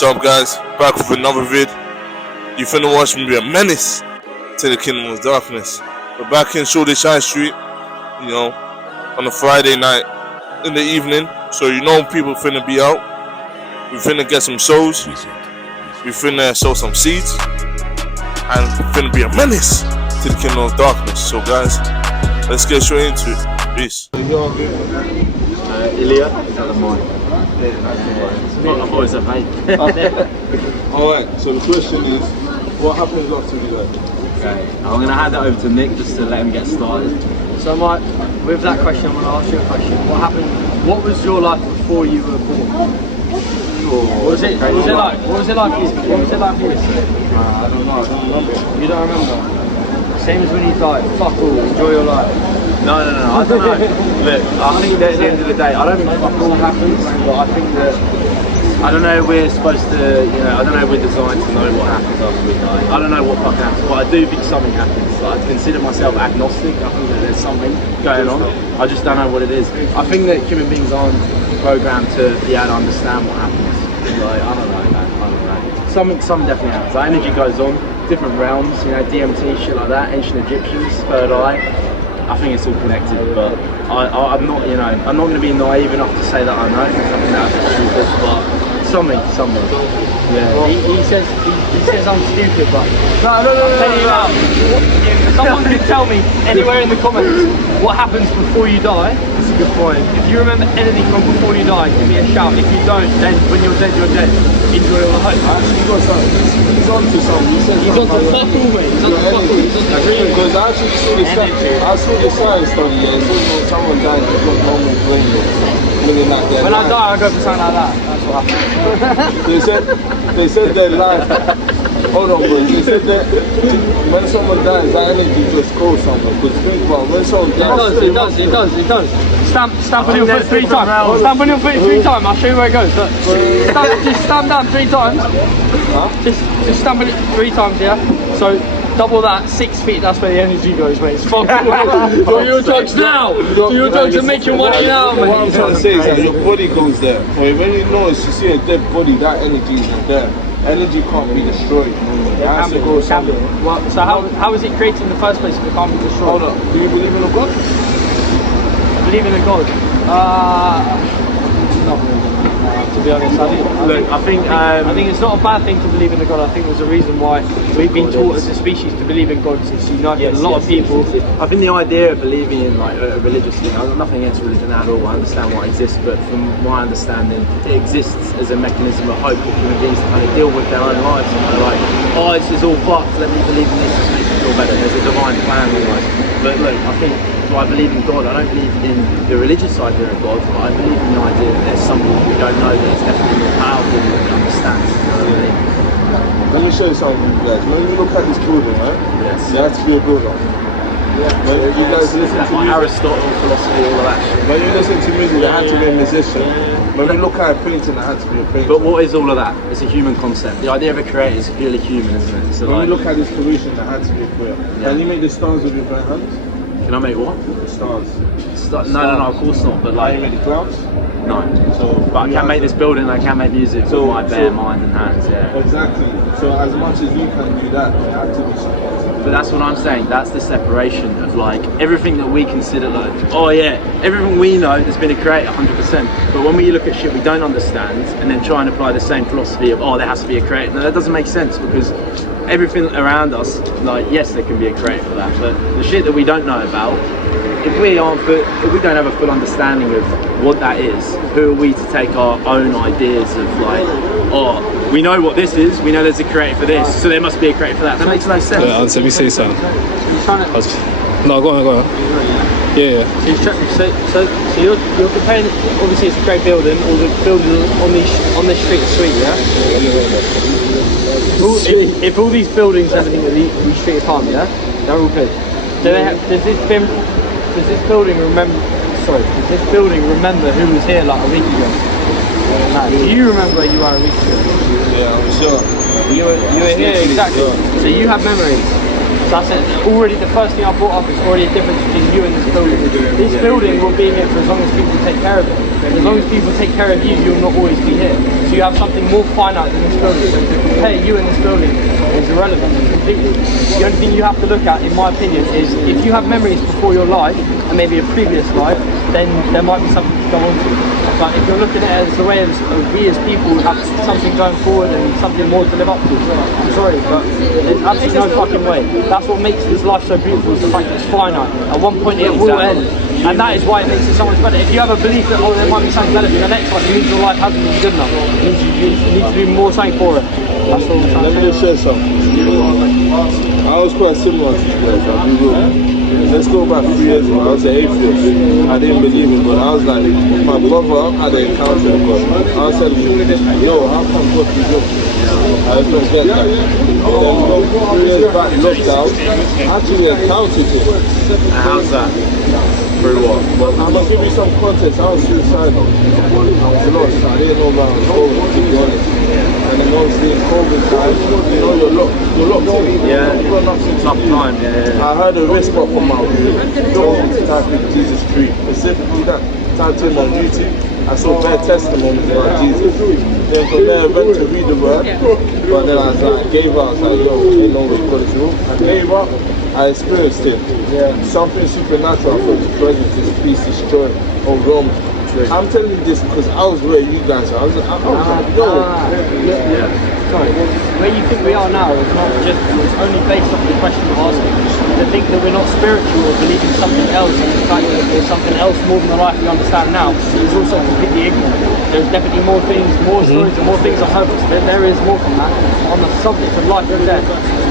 What's up, guys? Back with another vid. You finna watch me be a menace to the kingdom of darkness. We're back in Shoreditch High Street, on a Friday night in the evening. So people finna be out. We finna get some souls. We finna sow some seeds. And we finna be a menace to the kingdom of darkness. So guys, let's get straight into it. Peace. Ilya, is that the mic? Yeah, that's the mic. I thought it was a vape. Alright, so the question is, what happens after we die? Okay, I'm going to hand that over to Nick just to let him get started. So Mike, with that question, I'm going to ask you a question. What was your life before you were born? What was it like? What was it like for you? I don't know, I don't remember. You don't remember? Same as when you died. Fuck all, enjoy your life. No, I don't know. Look, I think that at the end of the day, I don't think fuck all happens, but I think that, I don't know, we're supposed to, I don't know, we're designed to know what happens after we die. I don't know what fucking happens, but I do think something happens. Like, I consider myself agnostic. I think that there's something going on. I just don't know what it is. I think that human beings aren't programmed to be able to understand what happens. Like, I don't know, man. I don't know. Something definitely happens. Like, energy goes on, different realms, DMT, shit like that, ancient Egyptians, third eye. I think it's all connected, but I'm not, I'm not going to be naive enough to say that I know. Something that's stupid, but something. Yeah. Well, he says I'm stupid, but No. someone can tell me anywhere in the comments what happens before you die. That's a good point. If you remember anything from before you die, give me a shout. If you don't, then when you're dead, you're dead. Enjoy your life. Actually, got something. He's on to something. He's on to fuck all, mate. He's on to fuck all. He's on to really. Because I actually saw the science study, and it says when someone dies, they've got normal brain waves. Meaning that When I die, I go for something like that. That's what happens. They said their life. Hold on, bro. They said that when someone dies, that energy just goes somewhere. Because think about when someone dies. It does. Stamp on your foot 3 times. Stamp on your foot 3 times. I'll show you where it goes. Look. Just stamp down 3 times. Huh? Just stamp it 3 times, yeah? So double that, 6 feet, that's where the energy goes, mate. It's fucking away. Do your drugs now! Do your drugs and make your money now, mate. What I'm trying to say is that your body goes there. But when you notice, you see a dead body, that energy isn't there. Energy can't be destroyed. It has to go somewhere. So how is it created in the first place if it can't be destroyed? Hold on, do you believe in a God? Believe in a God? Not really. To be honest, I think it's not a bad thing to believe in a God. I think there's a reason why we've been taught as a species to believe in God. It's united a lot of people. I think the idea of believing in like a religious thing, I've got nothing against religion at all. I understand why it exists, but from my understanding, it exists as a mechanism of hope for human beings to kind of deal with their own lives. And like, oh, this is all fucked. Let me believe in this to make me feel better. There's a divine plan almost. But look, I think. I believe in God. I don't believe in the religious idea of God, but I believe in the idea that there's something we don't know that is definitely more powerful than we understand. You know what I mean? Let me show you something, guys. When you look at this building, right? Yes. There has to be a builder. When you guys listen to music, Aristotle, philosophy, all of that shit. when you listen to music, there had to be a musician. When you look at a painting, there had to be a painter. But what is all of that? It's a human concept. The idea of a creator is purely human, isn't it? So when you look at this creation, there had to be a creator. Can you make the stars with your bare hands? Can I make what? The stars. No, of course not. But like, Can you make the clouds? no. So But I can make this building. I can make music with my bare mind and hands. Yeah. Exactly. So as much as you can do that, there had to be something. But that's what I'm saying. That's the separation of like everything that we consider like, oh yeah, everything we know there's been a creator 100%. But when we look at shit we don't understand and then try and apply the same philosophy of, oh, there has to be a creator, no, that doesn't make sense because everything around us, like, yes, there can be a creator for that, but the shit that we don't know about, if we don't have a full understanding of what that is, who are we to take our own ideas of like, oh, we know what this is, we know there's a creator for this, so there must be a creator for that. That makes no sense. Yeah, let me say something. No, go on. Yeah. So you're comparing, obviously it's a great building, all the buildings on this street are sweet, yeah? If all these buildings, everything that we street apart, yeah, they're all good. Does this building remember who was here like a week ago? Do you remember where you were a week ago? Yeah, I'm sure. You were here, exactly. So you have memories. That's it. Already, the first thing I brought up is already a difference between you and this building. This building will be here for as long as people take care of it. As long as people take care of you, you'll not always be here. So you have something more finite than this building. So to compare you and this building is irrelevant completely. The only thing you have to look at, in my opinion, is if you have memories before your life, and maybe a previous life, then there might be something to go on to. But if you're looking at it as the way as we as people have something going forward and something more to live up to, I'm sorry, but there's absolutely no fucking way. That's what makes this life so beautiful, is the fact that it's finite. At one point it will end. And that is why it makes it so much better. If you have a belief that, oh, there might be something better for the next life, it means your life hasn't been good enough. It means you need to do more something for it. That's all I'm trying to say. Let me just share something. I was quite similar to you guys, I'll be real. Let's go back 3 years ago. I was an atheist. I didn't believe in God. I was like, my brother had an encounter with God. I was telling him, yo, how come God be good? I just don't get that. Then 3 years back, lockdown, I actually encountered him. How's that? Through what? I'm gonna give you some context. I was suicidal. I was lost. I didn't know where I was going, to be honest. And then obviously in COVID time, you know, you're locked in. Yeah, tough time, yeah. I heard a whisper from my room. Don't type in Jesus Street. Specifically that typed in on YouTube. I saw bare testimonies about Jesus. Then from there I went to read the word. But then I was like, I gave up. I was like, yo, ain't no way God is real. I gave up. I experienced it. Yeah. Something supernatural. I felt the presence, this peace, this joy over me. I'm telling you this because I was where you guys are. I was like, yo. Sorry, where you think we are now is not just, it's only based off the question you're asking. To think that we're not spiritual or believe in something else, and the fact that there's something else more than the life we understand now is also completely ignorant. There's definitely more things, more stories and more things on purpose. There is more from that. On the subject of life and death,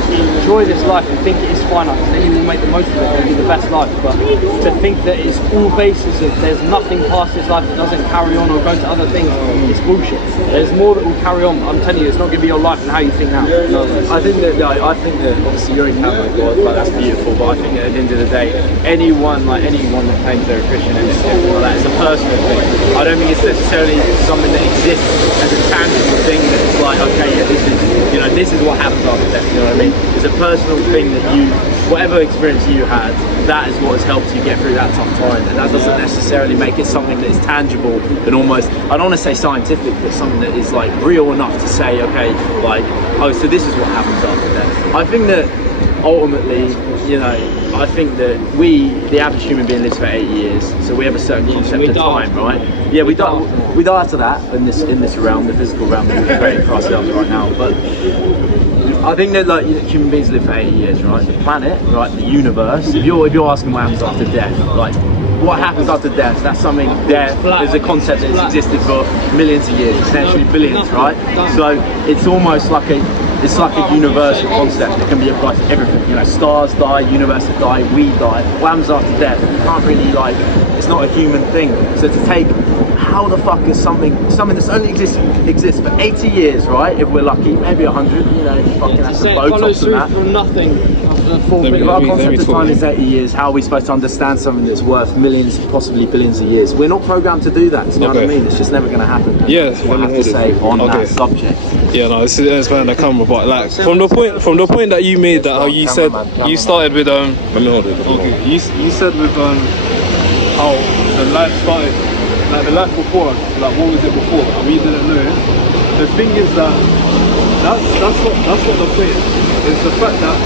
enjoy this life and think it is finite, then you will make the most of it and be the best life. But to think that it's all basis of there's nothing past this life that doesn't carry on or go to other things, it's bullshit. There's more that will carry on. I'm telling you, it's not going to be your life and how you think now. I think that obviously you're in Catholic God, but that's beautiful. But I think at the end of the day, anyone that claims they're a Christian and everything like that, it's a personal thing. I don't think it's necessarily something that exists as a tangible thing that's like, okay, yeah, this is what happens after death. You know what I mean? It's a personal thing that whatever experience you had, that is what has helped you get through that tough time, and that doesn't necessarily make it something that is tangible and almost, I don't want to say scientific, but something that is like real enough to say, okay, like, oh, so this is what happens after death. I think that ultimately, I think that the average human being lives for 8 years, so we have a certain concept of time, right? Yeah, we die after that in this realm, the physical realm that we're creating for ourselves right now. But I think that like human beings live for 8 years, right? The planet, right? The universe. If you're asking what happens after death, like what happens after death? That's something. There's a concept that's existed for millions of years, essentially billions, right? So it's almost like it's like a universal concept that can be applied to everything. Stars die, universes die, we die. What happens after death? You can't really it's not a human thing. So to take, how the fuck is something that's only exists for 80 years, right? If we're lucky, maybe 100. Fucking have some Botox and that. From nothing after the 4 If our concept of time is 80 years, how are we supposed to understand something that's worth millions, possibly billions of years? We're not programmed to do that. You know what I mean? It's just never going to happen. Yeah, that's what I have to say on that subject. Yeah, no, this is behind the camera, but like from the point that you made, that how you said you started with Let me hold it. okay, you said with how the life started, like the life before, like what was it before, and we didn't know it. The thing is that's what the point is. It's the fact that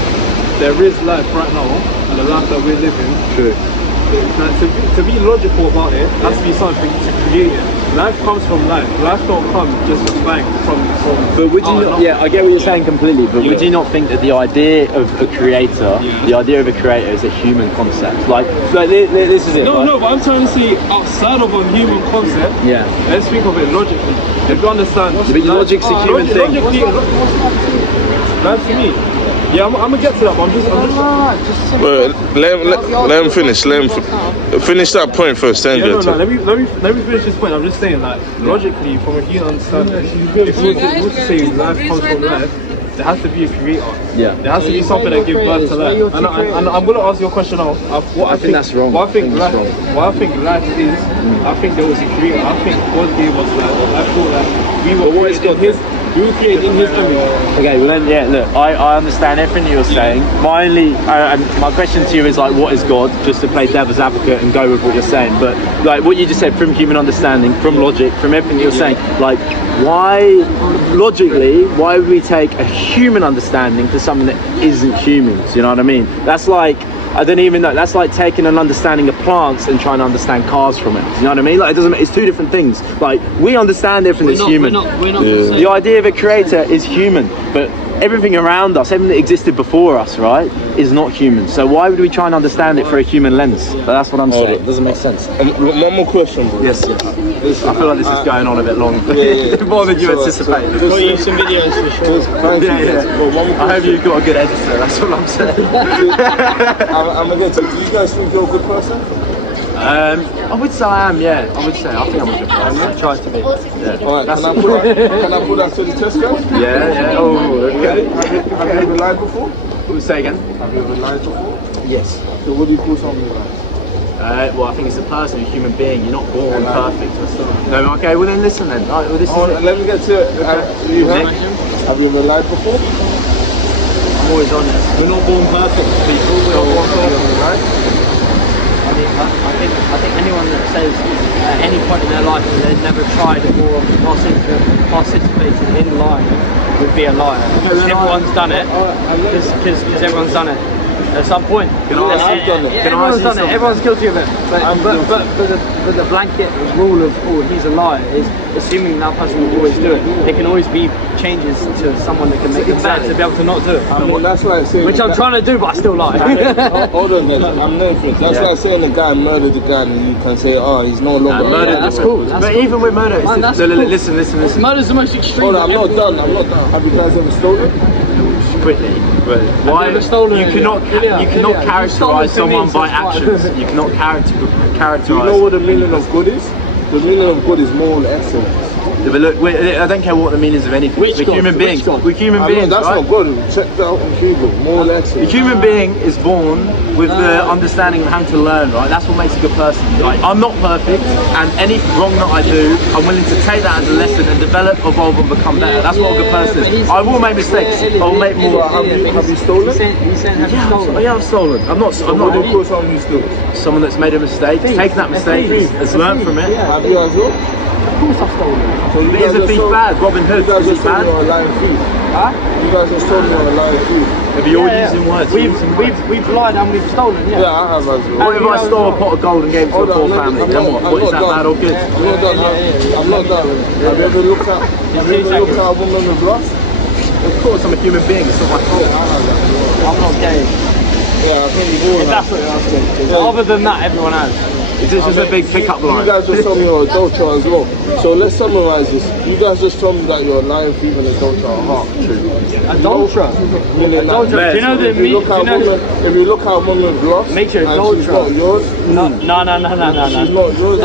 there is life right now, and the life that we're living. True. Like, to be logical about it, has to be something to create it. Life comes from life. Life don't come just bang from. But would you not? Yeah, I get what you're saying completely. But would you not think that the idea of a creator, is a human concept? Like this is it. No, no. But I'm trying to see outside of a human concept. Yeah. Let's think of it logically. If you understand. But logic's a human thing. That's me. Yeah, I'm gonna get to that, but I'm just Well, let him finish. Let him finish that point first. Then yeah, let me finish this point. I'm just saying, like, logically, from a human understanding, if we were to say life comes from life, there has to be a creator. Yeah. There has to be something that gives birth to life. And I'm gonna ask you a question now. I think that's wrong. What I think life is, I think there was a creator. I think God gave us life. I thought that we were created in His. We were created in His image. Okay, well then, yeah, look, I understand everything you're saying. My only, my question to you is like, what is God? Just to play devil's advocate and go with what you're saying. But like what you just said, from human understanding, from logic, from everything you're saying, like, why, logically, why would we take a human understanding to something that isn't human? Do you know what I mean? That's like, I don't even know. That's like taking an understanding of plants and trying to understand cars from it. Do you know what I mean? Like, it doesn't. It's two different things. Like, we understand everything that's human. We're not The idea of a creator is human, but everything around us, everything that existed before us, right, is not human. So why would we try and understand it through a human lens? But that's what I'm saying. It doesn't make sense. One more question, bro. Yes. I feel like this is going on a bit long. More than you anticipated. got you some videos for sure. I hope you've got a good editor. That's what I'm saying. I'm gonna get to. Do you guys think you're a good person? I would say I am. Yeah, I would say. I think I'm a good person. It tries to be. Yeah. Alright, can I put that to the test, guys? Yeah. Oh, okay. Have you ever lied before? Say again. Have you ever lied before? Yes. So what do you call something like? Well, I think it's a person, a human being. You're not born perfect. No, okay. Well then, listen then. All right, well, this is it. Let me get to it. Have you ever lied before? I'm always honest. We're not born perfect, people. We're not born perfect. Right? I think anyone that says at any point in their life that they've never tried or participated in lying would be a liar. Everyone's done it, because everyone's done it at some point. I've done it. Everyone's done it. Everyone's guilty of it. But the blanket rule of he's a liar is assuming that person will always do it. There can always be changes to someone that can make it better to be able to not do it. I mean, that's like saying. Which I'm trying to do, but I still lie. Hold on, guys. I'm no influence. That's like saying the guy murdered the guy, and you can say, oh, he's no longer. Murder. That's cool. But even with murder, listen. Murder's the most extreme. Hold on, I'm not done. Have you guys ever stolen? Quickly. Why? You cannot characterize someone by actions. You cannot characterize. Do you know what the meaning of good is? The meaning of good is moral excellence. Yeah, but look, I don't care what the meaning is of anything. We're human beings. We're human beings. That's right? not good. Check that out in Hebrew. Moral A excellence. human being is born with the understanding of how to learn, right? That's what makes a good person. Like, I'm not perfect, and any wrong that I do, I'm willing to take that as a lesson and develop, evolve, and become better. That's what a good person is. I will make mistakes. I will make more. Have you stolen? Yeah, I've stolen. I'm not. What do you call someone who stole? Someone that's made a mistake, taken that mistake, has learned from it. Have you as well? Of course I've stolen. So you But guys is a just thief told- bad? Robin Hood, You guys is he just told bad? me you're a lying thief. Huh? You guys just told me you're a lying thief. Maybe you're using words. We've lied and we've stolen. Yeah, I have as well. What if I stole a pot of gold and gave it to a poor family? Then what? What is that bad or good? I'm not done. I'm not done. Have you ever looked at a woman with lust? Of course, I'm a human being. It's not my fault. I'm not gay. Yeah, I think you all That's what I'm saying. Other than that, everyone has. It's just a big pickup You line. guys just told me you're an adulterer as well. So let's summarize this. You guys just told me that you're a lying thief and adulterer at heart. True. Adulterer. Meaning that Adulterer. Do you know the if you look at a woman, if you look at a woman with lust, Makes you and she's adulterer. not yours, No. she's not yours.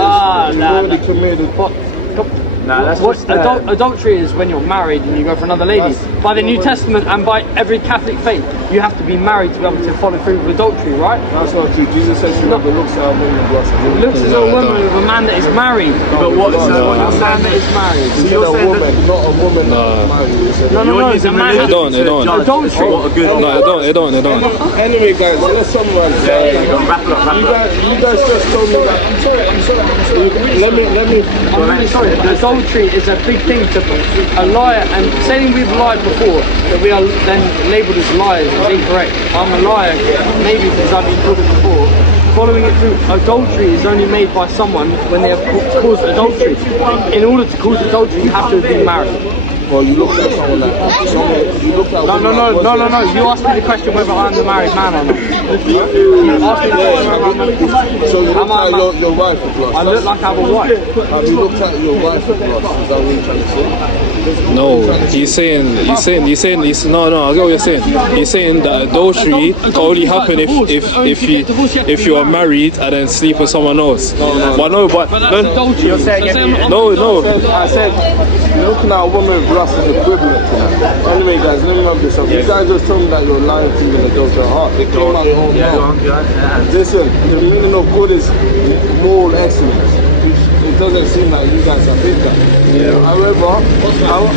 She's already committed. Nah, that's What, just adultery is when you're married and you go for another lady. By the New Testament and by every Catholic faith, you have to be married to be able to follow through with adultery, right? That's not true. Jesus says she never looks at a woman with lust. It looks as though a woman with a man that is married. But what? So A what you're man saying that is married. He said a woman, not a woman married. He said No, you're using a man religion has to don't. judge Adultery. what a good or No, it don't. Anyway, guys, let's summarize. Wrap it up. You guys just told me that. I'm sorry. Let me. I'm really sorry. Adultery is a big thing to a liar, and saying we've lied before, that we are then labelled as liars is incorrect. I'm a liar, maybe because I've been told it before. Following it through, adultery is only made by someone when they have caused adultery. In order to cause adultery, you have to have been married. Well, you looked at someone like you looked at. No. You asked me the question whether I'm the married man or not. You asked me the question. So you looked at your wife with lust. I look like I have a wife. Have you looked at your wife with lust? Is that what you're trying to say? No, he's saying, no, I get what you're saying. He's saying that adultery can only happen if you are married and then sleep with someone else. You're saying No. I said, looking at a woman with lust is equivalent to that. Anyway, guys, let me wrap this up. You guys just told me that you're lying to an adulterer at heart. It came out your own mouth. Listen, the meaning of good is moral excellence. It's doesn't seem like you guys are big guys. Yeah. However,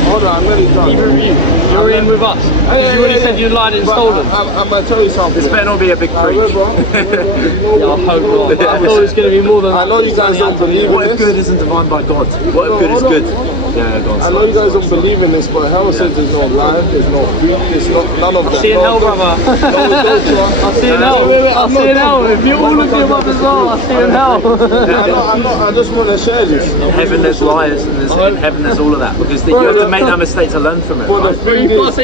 hold on, I'm nearly done. Even you, you're in with us. You already said you lied and stolen. I'm going to tell you something. This better not be a big preach. Yeah, I hope not. I thought it was going to be more than that. I know you guys don't believe in What if this. good isn't defined by God? What if good is good? Yeah, God. I know you guys don't believe in this, but hell says there's no life, there's no freedom, there's none of that. I'll see you in hell, brother. I'll see you in hell. I'll see you in hell. If you all of you up as well, I'll see you in hell. I just want to share this. In heaven there's liars, and in heaven there's all of that. Because you have to make that mistake to learn from it. But the thing is,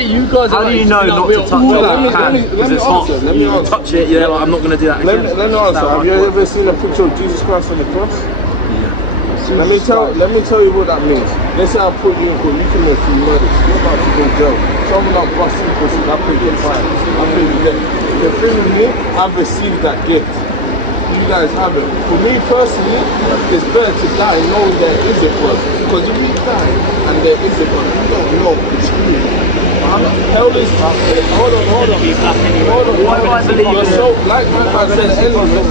how do you know not to touch your hand? Because it's hot. You touch it, you're like, I'm not going to do that again. let me answer. Have you ever seen a picture of Jesus Christ on the cross? Let me tell you what that means. Let's say I put you in court, you commit 3 murders, you're about to go to jail. Someone that busts you pussy, I put you in fire. I put you dead. The thing with me, I've received that gift. You guys haven't. For me personally, it's better to die knowing there is a God. Because if you die and there is a God, you don't know it's true. Hell is hold on. Why do I believe your in soul, like my friend said earlier,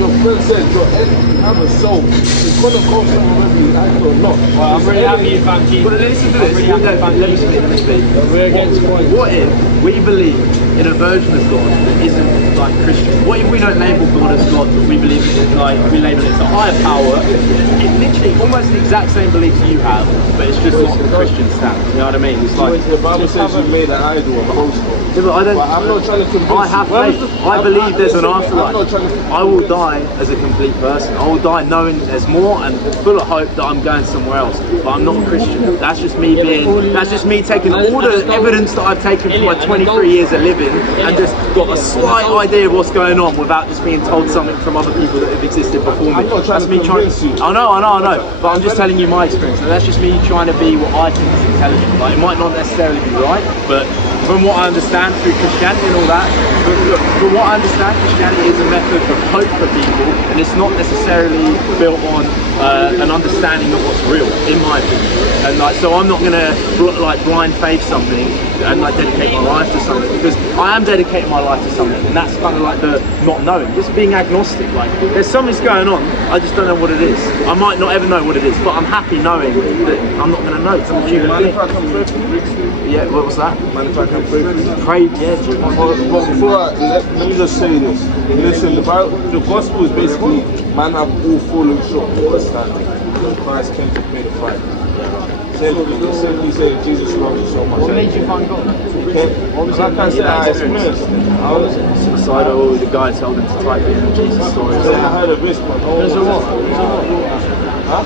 your friend said your enemy have a soul. It's gonna go somewhere whether you like it or not. Well, I'm really happy you found Jesus. But listen to this. Let me speak. We're against point. What if we believe in a version of God that isn't like Christian? What if we don't label God as God, but we believe it like we label it as a higher power? It's literally almost the exact same beliefs you have, but it's just not the Christian stance. You know what I mean? It's like The Bible says you made an idol of host. yeah, but I don't. I'm not trying to convince I have faith. I believe there's an afterlife. I will die as a complete person. I will die knowing there's more and full of hope that I'm going somewhere else. But I'm not a Christian. That's just me being. That's just me taking all the evidence that I've taken from my 23 years of living and just got a slight idea of what's going on without just being told something from other people that have existed before me. I'm not trying That's to me trying. convince you. I know. But I'm just telling you my experience. And that's just me trying to be what I think is intelligent. Like it might not necessarily be right, but from what I understand through Christianity and all that, from what I understand, Christianity is a method of hope for people, and it's not necessarily built on an understanding of what's real, in my opinion. And like, so I'm not gonna blind faith something and like dedicate my life to something, because I am dedicating my life to something, and that's kind of like the not knowing, just being agnostic. Like, there's something's going on, I just don't know what it is. I might not ever know what it is, but I'm happy knowing that I'm not gonna know. It's a human Mind thing. if I can pray for you? Yeah, what was that? Mind if I can pray for you? Pray, yeah, But before let me just say this. Listen, the gospel is basically man have all fallen short of God's standard. Christ came to pay the price. Simply say Jesus loves you so much. What made you find God? Like I said, I experienced. I was suicidal, the guy told him to type in Jesus stories. I heard of this, but There's a what? huh?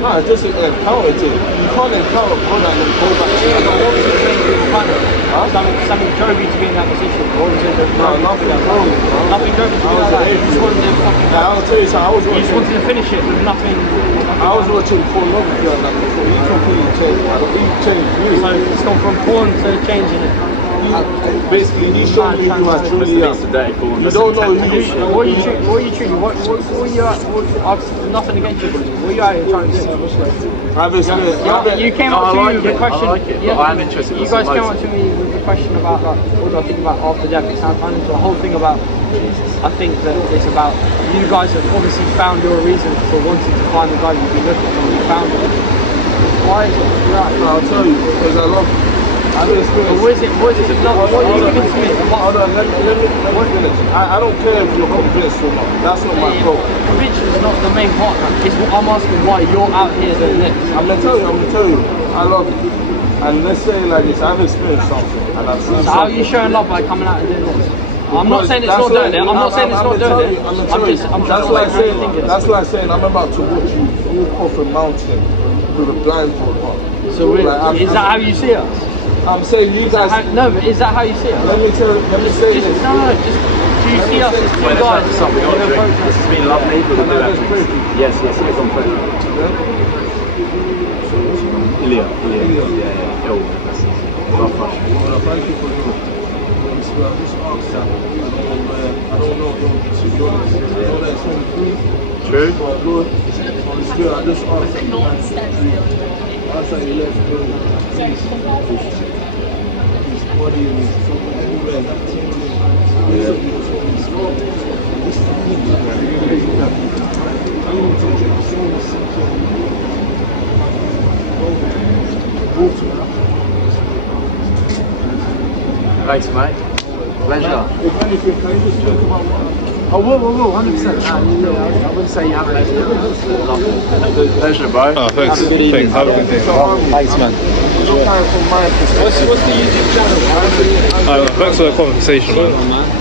No, it's just an encounter thing. You can't encounter God and then go back to Something drove you to be in that position. What was it? No, nothing wrong. Nothing drove you to be like that. You just wanted to fucking. I'll tell you something. I was You just wanted watching. to finish it with nothing. I was watching pornography on that before. He completely changed. He changed views. So it's gone from porn to changing it. Basically, he showed me who I truly am. Today, You don't know who What are you treating? What are you at? Nothing against you. What are you out here trying to do? You came up to me with the question. I am interested. You guys came up to me with the question about like, what do I think about after death? It's kind of the whole thing about. I think that it's about you guys have obviously found your reason for wanting to find the guy you've been looking for. You found it. Why is it? I'll tell you because I love. I've experienced. What is it? What are you giving to me? Hold on, let me finish. I don't care if you're convinced or not. That's not my goal. Conviction is not the main part. It's what I'm asking why you're out here doing this. I'm gonna tell you. I love you. And let's say like this, I've experienced something and I've seen So how are you showing love by coming out and doing this? I'm not saying it's That's not doing why- it. I'm not saying it's not doing it. I'm That's trying why to I'm say saying. That's why I'm saying I'm about to watch you walk off a mountain with a blindfold on. So is that how you see us? I'm saying you guys. No, but is that how you see us? Let me say this. Just do you see us as two Well, guys? that's something in a boat? this has been lovely, but we'll do that. Yes, on prayer. Ilya. Yeah. Ill. Thank you for your. I just asked that. I don't know if to be honest. I know that's not true. True. But Lord, Holy Spirit, I just asked that you ask that you let go. His body and his soul everywhere, that tingling. I need to get so sick. Thanks, mate. Pleasure. If anything, can you just talk about what? I will, 100%. I wouldn't say you haven't. Pleasure, bro. Oh, thanks. Have a good evening. Have a good day. Thanks, man. From my perspective. What's the YouTube channel? Thanks for the conversation, man. Man.